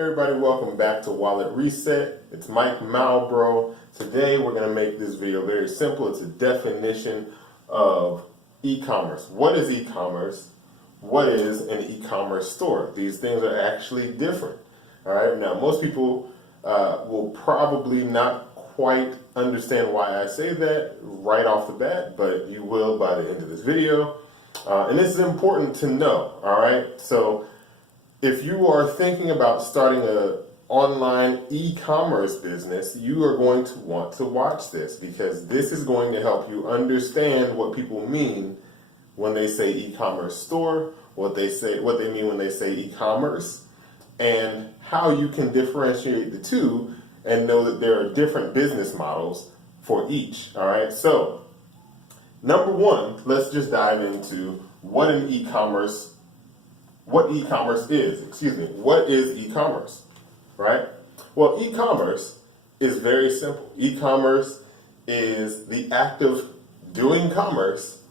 Everybody, welcome back to Wallet Reset. It's Mike Malbro. Today we're going to make this video very simple. It's a definition of e-commerce. What is e-commerce? What is an e-commerce store? These things are actually different. All right. Now, most people will probably not quite understand why I say that right off the bat, but you will by the end of this video. And this is important to know. All right. So if you are thinking about starting an online e-commerce business, you are going to want to watch this because this is going to help you understand what people mean when they say e-commerce store, what they mean when they say e-commerce, and how you can differentiate the two and know that there are different business models for each. All right. So number one, let's just dive into what e-commerce is. What is e-commerce, right? Well, e-commerce is very simple. E-commerce is the act of doing commerce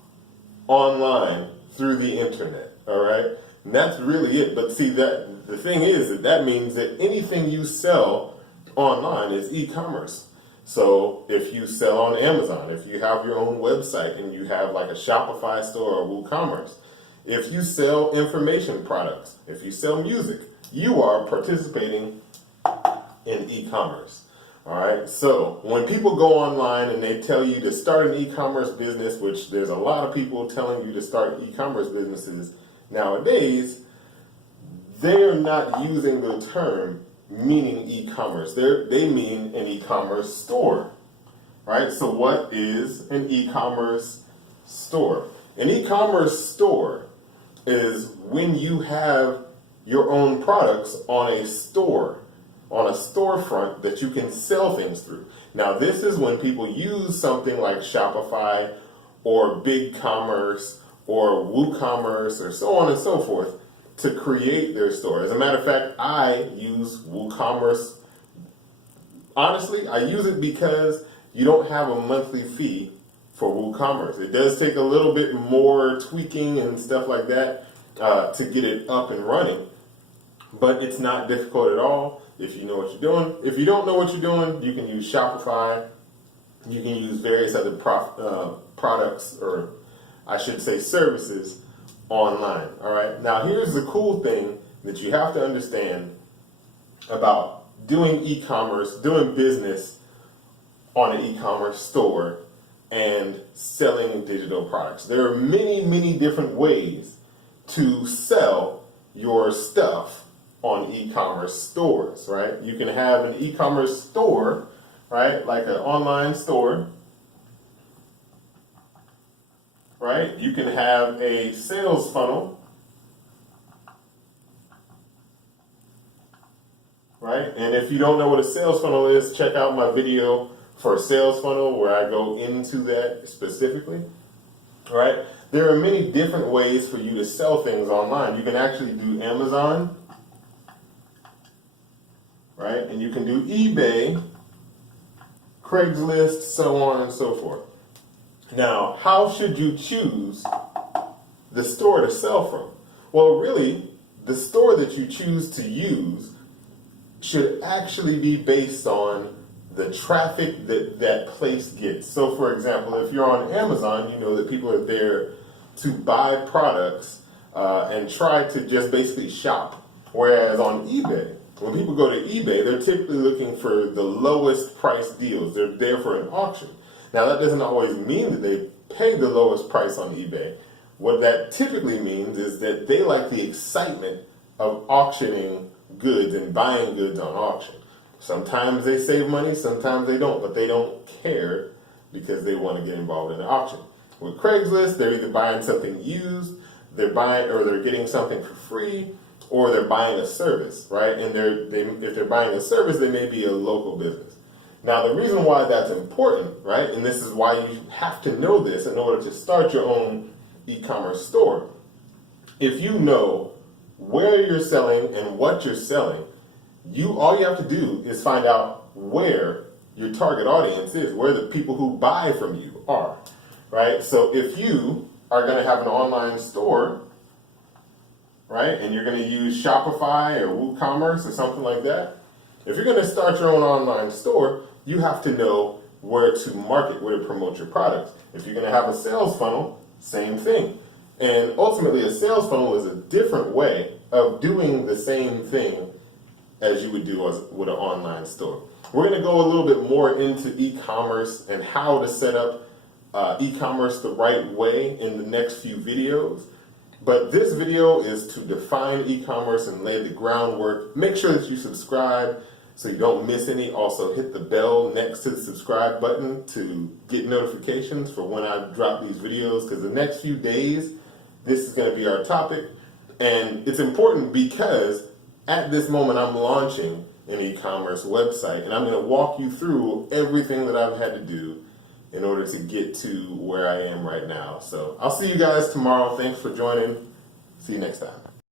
online through the internet, all right? And that's really it. But see, that the thing is that means that anything you sell online is e-commerce. So if you sell on Amazon, if you have your own website and you have like a Shopify store or WooCommerce, if you sell information products, if you sell music, you are participating in e-commerce. All right. So when people go online and they tell you to start an e-commerce business, which there's a lot of people telling you to start e-commerce businesses nowadays, they're not using the term meaning e-commerce. They mean an e-commerce store. Right. So what is an e-commerce store? An e-commerce store is when you have your own products on a store, on a storefront that you can sell things through. Now, this is when people use something like Shopify or BigCommerce or WooCommerce or so on and so forth to create their store. As a matter of fact, I use WooCommerce. Honestly, I use it because you don't have a monthly fee for WooCommerce. It does take a little bit more tweaking and stuff like that to get it up and running, but it's not difficult at all if you know what you're doing. If you don't know what you're doing, you can use Shopify. You can use various other products, or I should say services, online. All right. Now, here's the cool thing that you have to understand about doing e-commerce, doing business on an e-commerce store and selling digital products. There are many, many different ways to sell your stuff on e-commerce stores, right? You can have an e-commerce store, right? Like an online store, right? You can have a sales funnel, right? And if you don't know what a sales funnel is, check out my video for a sales funnel where I go into that specifically, right? There are many different ways for you to sell things online. You can actually do Amazon, right? And you can do eBay, Craigslist, so on and so forth. Now, how should you choose the store to sell from? Well, really, the store that you choose to use should actually be based on the traffic that place gets. So, for example, if you're on Amazon, you know that people are there to buy products and try to just basically shop. Whereas on eBay, when people go to eBay, they're typically looking for the lowest price deals. They're there for an auction. Now, that doesn't always mean that they pay the lowest price on eBay. What that typically means is that they like the excitement of auctioning goods and buying goods on auction. Sometimes they save money, sometimes they don't, but they don't care because they want to get involved in the auction. With Craigslist, they're either buying something used, they're getting something for free, or they're buying a service, right? And if they're buying a service, they may be a local business. Now, the reason why that's important, right, and this is why you have to know this in order to start your own e-commerce store. If you know where you're selling and what you're selling, all you have to do is find out where your target audience is, where the people who buy from you are, right? So if you are going to have an online store, right? And you're going to use Shopify or WooCommerce or something like that. If you're going to start your own online store, you have to know where to market, where to promote your products. If you're going to have a sales funnel, same thing. And ultimately, a sales funnel is a different way of doing the same thing as you would do with an online store. We're going to go a little bit more into e-commerce and how to set up e-commerce the right way in the next few videos. But this video is to define e-commerce and lay the groundwork. Make sure that you subscribe so you don't miss any. Also, hit the bell next to the subscribe button to get notifications for when I drop these videos, because the next few days, this is going to be our topic. And it's important because at this moment, I'm launching an e-commerce website, and I'm going to walk you through everything that I've had to do in order to get to where I am right now. So I'll see you guys tomorrow. Thanks for joining. See you next time.